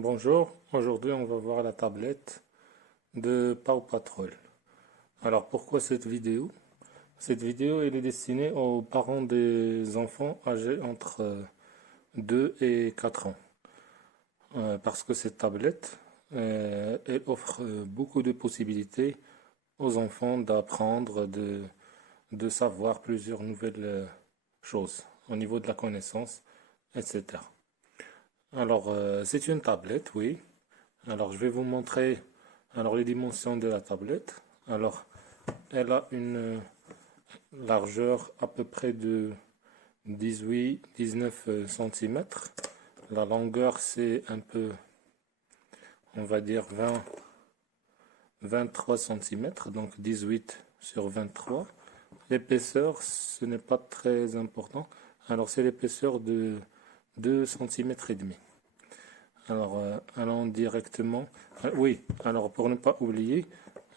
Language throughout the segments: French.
Bonjour, aujourd'hui on va voir la tablette de Paw Patrol. Alors pourquoi cette vidéo? Cette vidéo elle est destinée aux parents des enfants âgés entre 2 et 4 ans. Parce que cette tablette elle offre beaucoup de possibilités aux enfants d'apprendre, de savoir plusieurs nouvelles choses au niveau de la connaissance, etc. Alors c'est une tablette, oui. Alors, je vais vous montrer les dimensions de la tablette. Alors, elle a une largeur à peu près de 18-19 cm. La longueur, c'est un peu, on va dire 23 cm, donc 18 sur 23. L'épaisseur, ce n'est pas très important. Alors, c'est l'épaisseur de 2 cm et demi. Alors, allons directement. Oui, alors pour ne pas oublier,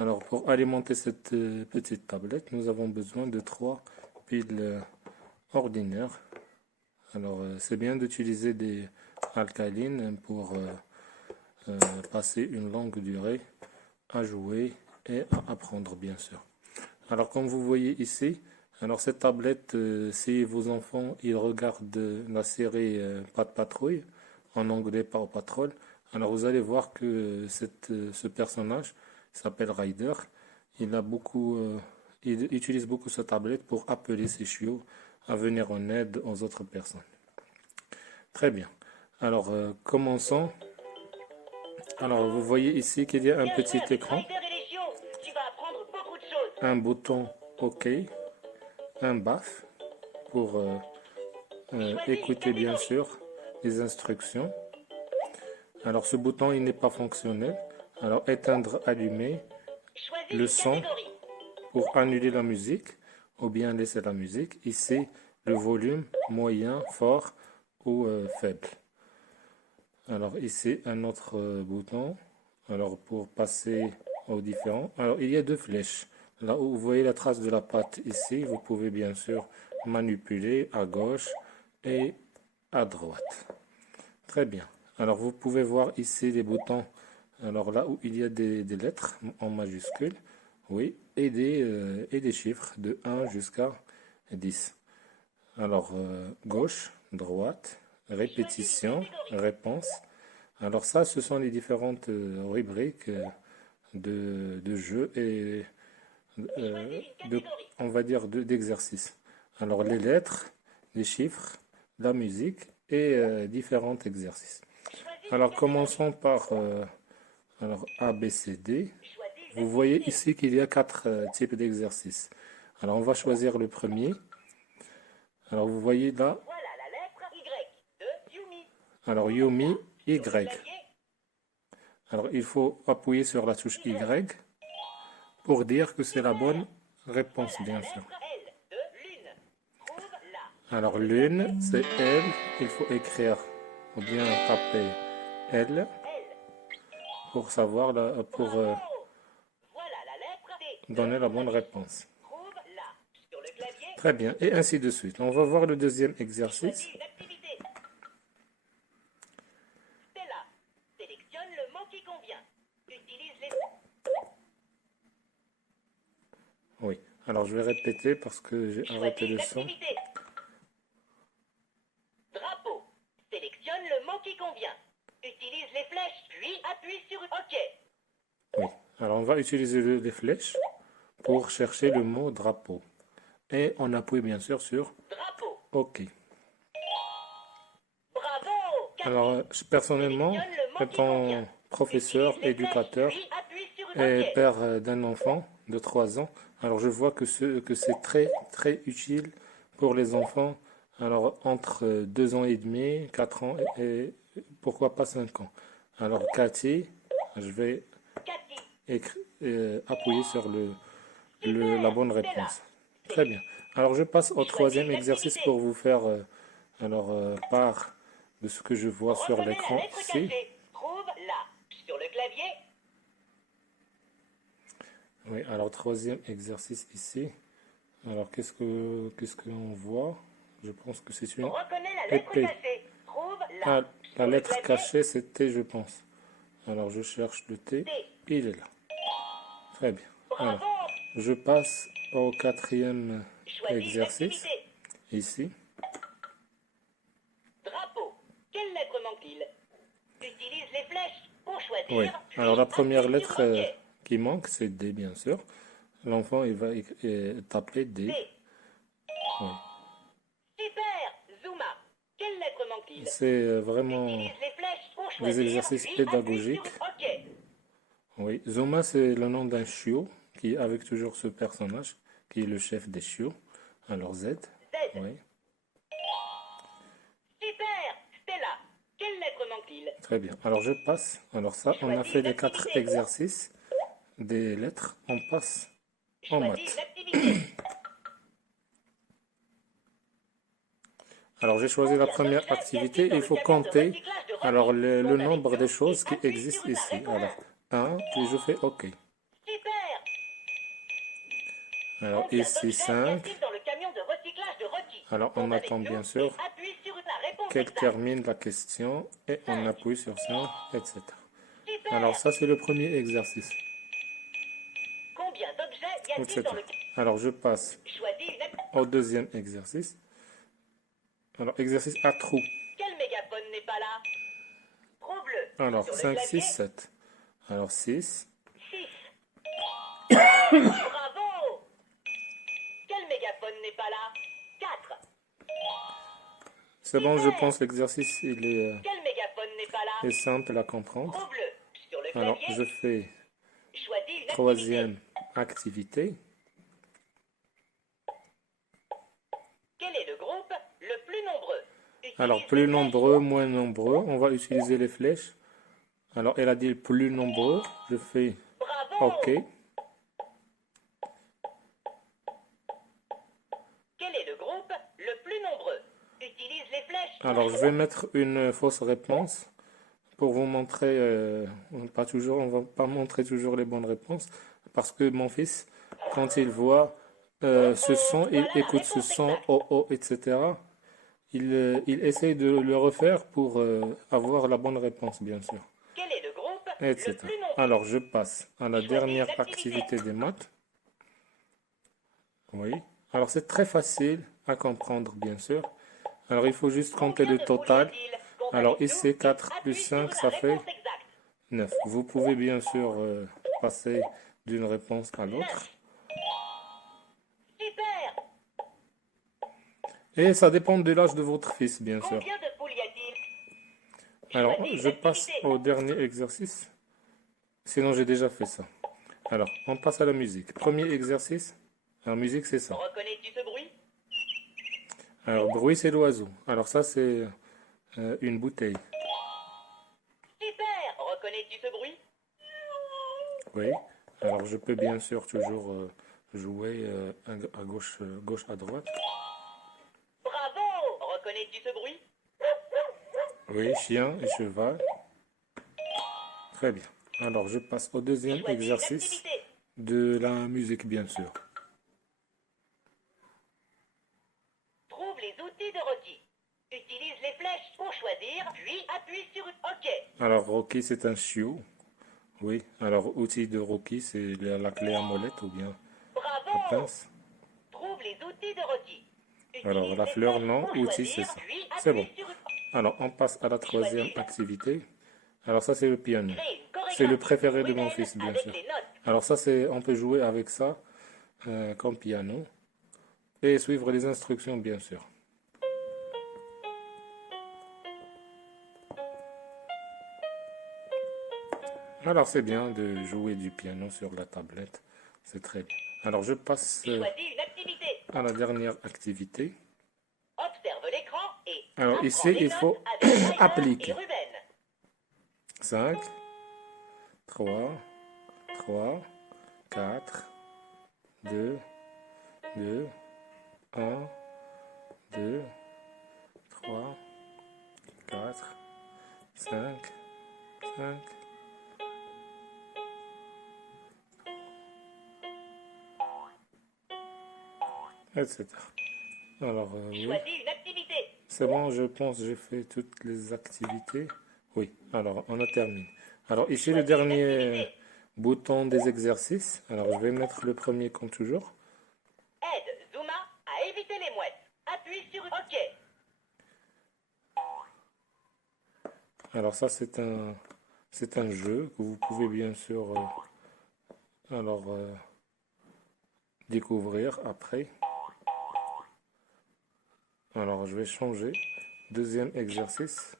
alors pour alimenter cette petite tablette, nous avons besoin de 3 piles ordinaires. Alors, c'est bien d'utiliser des alcalines pour passer une longue durée à jouer et à apprendre, bien sûr. Alors, comme vous voyez ici, alors cette tablette, si vos enfants ils regardent la série Pat' Patrouille, en anglais Paw Patrol, alors vous allez voir que ce personnage s'appelle Ryder. Il utilise beaucoup sa tablette pour appeler ses chiots à venir en aide aux autres personnes. Très bien. Alors commençons. Alors vous voyez ici qu'il y a un petit écran, un bouton OK, un BAF pour écouter bien sûr les instructions. Alors ce bouton il n'est pas fonctionnel. Alors éteindre, allumer, le son pour annuler la musique ou bien laisser la musique. Ici le volume moyen, fort ou faible. Alors ici un autre bouton. Alors pour passer aux différents. Alors il y a deux flèches. Là où vous voyez la trace de la patte ici, vous pouvez bien sûr manipuler à gauche et à droite. Très bien. Alors vous pouvez voir ici les boutons. Alors là où il y a des lettres en majuscule, oui, et des chiffres de 1 jusqu'à 10. Alors gauche, droite, répétition, réponse. Alors ça, ce sont les différentes rubriques de jeu et de, on va dire d'exercices. Alors les lettres, les chiffres, la musique et différents exercices. Alors commençons par A, B, C, D. Vous voyez ici qu'il y a 4 types d'exercices. Alors on va choisir le premier. Alors vous voyez là. Alors Yumi, Y. Alors il faut appuyer sur la touche Y pour dire que c'est la bonne réponse, bien sûr. Alors lune, c'est L. Il faut écrire ou bien taper L pour savoir pour donner la bonne réponse. Très bien, et ainsi de suite. On va voir le deuxième exercice. Oui, alors je vais répéter parce que j'ai arrêté le son. Drapeau. Sélectionne le mot qui convient. Utilise les flèches, puis appuie sur OK. Oui, alors on va utiliser les flèches pour chercher le mot drapeau. Et on appuie bien sûr sur Drapeau. OK. Bravo. Alors personnellement, étant professeur, éducateur et père d'un enfant de 3 ans, alors je vois que c'est très utile pour les enfants alors entre 2 ans et demi, 4 ans et pourquoi pas 5 ans. Alors Cathy, je vais appuyer sur la bonne réponse. Très bien. Alors je passe au troisième exercice pour vous faire part de ce que je vois sur l'écran ici. Trouve là, sur le clavier. Oui, alors troisième exercice ici. Alors qu'est-ce qu'on voit? Je pense que c'est une Reconnais la lettre épée. cachée. Trouve Ah, là, La lettre cachée, c'est T, je pense. Alors, je cherche le T. Il est là. Très bien. Alors, Bravo. je passe au quatrième Choisis une exercice. activité. Ici. Drapeau. Quelle lettre manque-t-il? Utilise les flèches pour choisir. Oui. Puis Alors, la première appuie lettre sur OK. qui manque, c'est D, bien sûr. L'enfant, il va taper D. D. Oui. Super. Zuma. Quelle lettre manque-t-il? C'est vraiment Utilise les flèches pour des choisir. exercices Puis appuie pédagogiques. sur OK. Oui. Zuma, c'est le nom d'un chiot qui est avec toujours ce personnage qui est le chef des chiots. Alors, Z. Z. Oui. Super. Stella. Quelle lettre manque-t-il? Très bien. Alors, je passe. Alors, ça, on a Choisis fait une les 4 activité. exercices des lettres. On passe en Choisis maths. une activité. Alors, j'ai choisi la première activité. Il faut compter alors le nombre de choses qui existent ici. Alors, 1, puis je fais OK. Super. Alors, Combien ici, d'objets y 5. a-t-il dans le camion de recyclage de Rocky? Alors, on Compte avec attend nous bien sûr et appuie sur la réponse qu'elle exacte. termine la question et on appuie sur ça, etc. Super. Alors, ça, c'est le premier exercice, Combien d'objets y a-t-il etc. dans le... Alors, je passe Choisis une activité. au deuxième exercice. Alors, exercice à trous. Quel mégaphone n'est pas là? Trouve-le Alors, sur le 5, 6, clavier. 7. Alors, 6. 6. Bravo. Quel mégaphone n'est pas là? 4. C'est bon, je pense l'exercice, il Quel mégaphone n'est pas là? est simple à comprendre. Trouve-le sur le Alors, clavier. je fais Choisis une activité. troisième activité. Quel est le groupe le plus nombreux? Alors, Utilise plus les flèches. nombreux, moins nombreux. On va utiliser les flèches. Alors, elle a dit plus nombreux. Je fais Bravo. OK. Quel est le groupe le plus nombreux? Utilise les flèches. Alors, je vais mettre une fausse réponse pour vous montrer, pas toujours, on va pas montrer toujours les bonnes réponses, parce que mon fils, quand il voit ce son, il écoute ce son, oh, oh, etc., il essaye de le refaire pour avoir la bonne réponse, bien sûr, Quel est le groupe etc. le plus nombreux? Alors, je passe à la Choisis dernière une activité. activité des maths. Oui. Alors, c'est très facile à comprendre, bien sûr. Alors, il faut juste compter Combien le de total. poules y a-t-il? Compte Alors, avec ici, nous 4 et plus appuie 5, sur ça la fait réponse exacte. 9. Vous pouvez bien sûr passer d'une réponse à l'autre. 9. Super. Et ça dépend de l'âge de votre fils, bien sûr. Combien de poules y a-t-il? Alors, Choisis une je passe activité. au dernier exercice. Sinon, j'ai déjà fait ça. Alors, on passe à la musique. Premier exercice. La musique, c'est ça. Reconnais-tu ce bruit? Alors, bruit, c'est l'oiseau. Alors, ça, c'est une bouteille. Super. Reconnais-tu ce bruit? Oui. Alors, je peux bien sûr toujours jouer à gauche, gauche à droite. Bravo. Reconnais-tu ce bruit? Oui, chien et cheval. Très bien. Alors, je passe au deuxième Choisis une exercice activité. de la musique, bien sûr. Trouve les outils de Rocky. Utilise les flèches pour choisir, puis appuie sur OK. Alors, Rocky, c'est un chiot. Oui. Alors, outil de Rocky, c'est la clé à molette ou bien la Bravo. pince. Trouve les outils de Rocky. Alors, Utilise la les fleur, flèches non. pour Outil, c'est choisir, ça. puis C'est appuie bon. sur Alors, on passe à la troisième activité. Alors, ça, c'est le piano. Crée une chorégraphie C'est le préféré de pour mon Ruben fils, bien avec sûr. les notes. Alors, ça, c'est, on peut jouer avec ça comme piano et suivre les instructions, bien sûr. Alors, c'est bien de jouer du piano sur la tablette. C'est très bien. Alors, je passe Choisis une activité. à la dernière activité. Observe l'écran et Alors, apprends ici, les il notes faut avec Ryder et appliquer. Ruben. 5, 3, 3, 4, 2, 2, 1, 2, 3, 4, 5, 5. Etc. Alors, oui. Choisis une activité. C'est bon, je pense que j'ai fait toutes les activités. Oui, alors on a terminé. Alors ici le Choisis une dernier activité. bouton des exercices. Alors je vais mettre le premier comme toujours. Aide Zuma à éviter les mouettes. Appuie sur OK. Alors ça c'est un jeu que vous pouvez bien sûr découvrir après. Alors je vais changer. Deuxième exercice.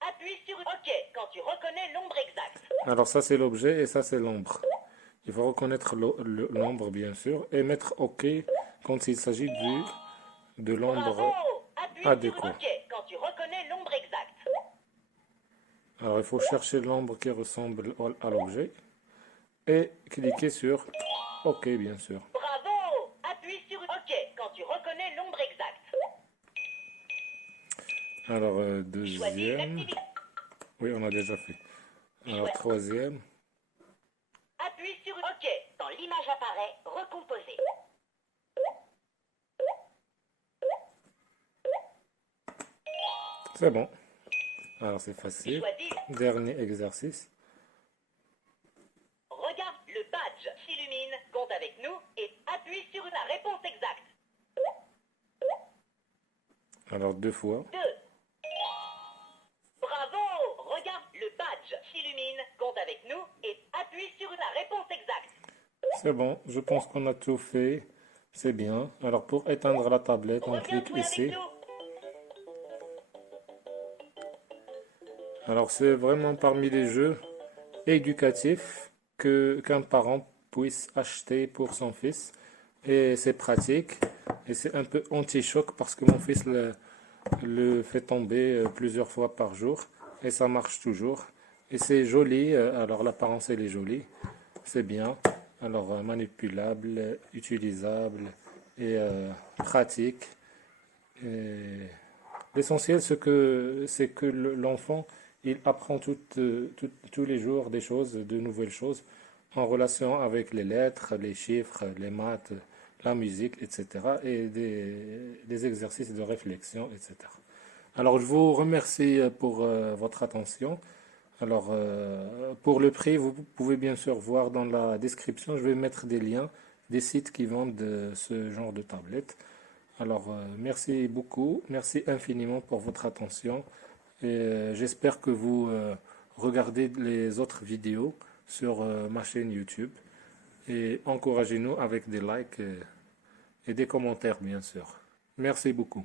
Appuie sur OK quand tu reconnais l'ombre exacte. Alors ça c'est l'objet et ça c'est l'ombre. Il faut reconnaître l'ombre bien sûr et mettre OK quand il s'agit de l'ombre Bravo! Appuie sur adéquat. OK quand tu reconnais l'ombre exacte. Alors il faut chercher l'ombre qui ressemble à l'objet et cliquer sur OK bien sûr. Bravo! Appuie sur OK quand tu reconnais l'ombre exacte. Alors Choisis une deuxième, activité. oui on a déjà fait. Alors troisième, Appuie sur OK quand l'image apparaît recomposée. c'est bon. Alors c'est facile. Choisis. Dernier exercice. Regarde, le badge s'illumine, compte avec nous et appuie sur la réponse exacte. Alors deux fois. 2. Bravo! Regarde, le badge s'illumine, compte avec nous et appuie sur la réponse exacte. C'est bon, je pense qu'on a tout fait. C'est bien. Alors pour éteindre la tablette, on Reviens clique jouer avec ici. nous. Alors c'est vraiment parmi les jeux éducatifs qu'un parent puisse acheter pour son fils. Et c'est pratique. Et c'est un peu anti-choc parce que mon fils le fait tomber plusieurs fois par jour. Et ça marche toujours. Et c'est joli. Alors l'apparence elle est jolie. C'est bien. Alors manipulable, utilisable et pratique. Et l'essentiel, c'est que l'enfant, il apprend tous les jours des choses, de nouvelles choses, en relation avec les lettres, les chiffres, les maths, la musique, etc. Et des exercices de réflexion, etc. Alors, je vous remercie pour votre attention. Alors, pour le prix, vous pouvez bien sûr voir dans la description, je vais mettre des liens, des sites qui vendent ce genre de tablette. Alors, merci beaucoup, merci infiniment pour votre attention et j'espère que vous regardez les autres vidéos sur ma chaîne YouTube et encouragez-nous avec des likes et des commentaires, bien sûr. Merci beaucoup.